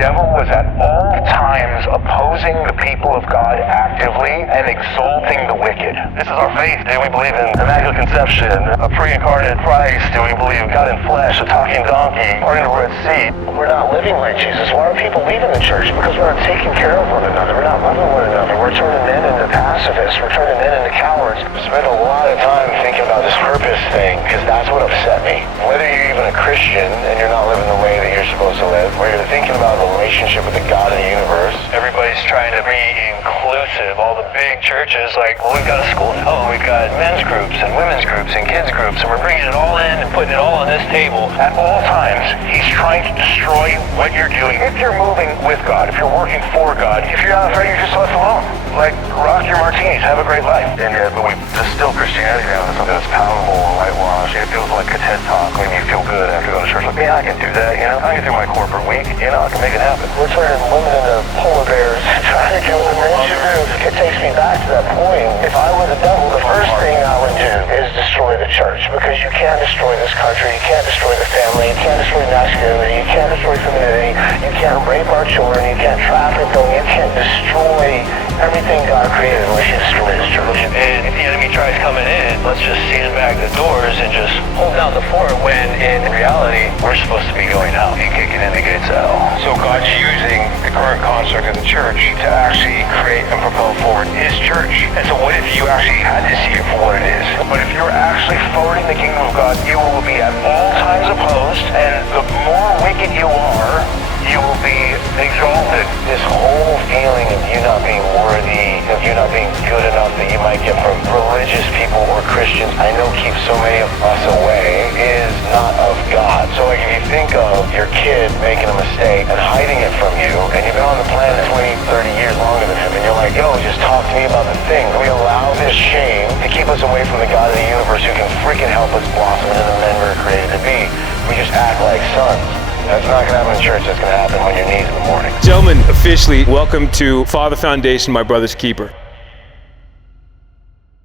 devil was at all times opposing the people of God actively and exalting the wicked. This is our faith. Do we believe in Immaculate Conception, a pre-incarnate Christ? Do we believe God in flesh, a talking donkey, parting the Red Sea? We're not living like Jesus. Why are people leaving the church? Because we're not taking care of one another. We're not loving one another. We're turning men into pacifists. We're turning men into cowards. I spent a lot of time thinking about this purpose thing because that's what upset me. Whether you're even a Christian and you're not living the way that you're supposed to live, or you're thinking about a relationship with the God of the universe, everybody's trying to be inclusive. All the big churches, like, well, we've got a school now, we've got men's groups and women's groups and kids groups, and we're bringing it all in and putting it all on this table. At all times, he's trying to destroy what you're doing. If you're moving with God, if you're working for God, if you're not afraid, you're just left alone. Like, rock your martinis, have a great life. And yet, but we distill Christianity down to something that's palatable and whitewashed. It feels like a TED Talk when you feel good after going to church. Like, yeah, I can do that, you know? I can do my corporate week, you know? I can make it happen. We're turning women into polar bears, trying to do what men should do. It takes me back to that point. If I were the devil, the first thing I would do is destroy the church, because you can't destroy this country, you can't destroy the family, you can't destroy masculinity, you can't destroy femininity, you can't rape our children, you can't traffic them, you can't destroy everything God created unless you destroy his church. And if the enemy tries coming in, let's just sandbag the doors and just hold down the fort, when in reality, we're supposed to be going out and kicking in the gates of hell. So God's using the current construct of the church to actually create and propel forward his church. And so what if you actually had to see it for what it is? But if you're actually forwarding the kingdom of God, you will be at all times opposed, and the more wicked you are, you will be exalted. This whole feeling of you not being worthy, of you not being good enough that you might get from religious people or Christians, I know keeps so many of us away, is not of God. So like if you think of your kid making a mistake and hiding it from you, and you've been on the planet 20, 30 years longer than him, and you're like, yo, just talk to me about the thing. We allow this shame to keep us away from the God of the universe who can freaking help us blossom into the men we're created to be. We just act like sons. That's not going to happen in church. That's going to happen on your knees in the morning. Gentlemen, officially, welcome to Father Foundation, my brother's keeper.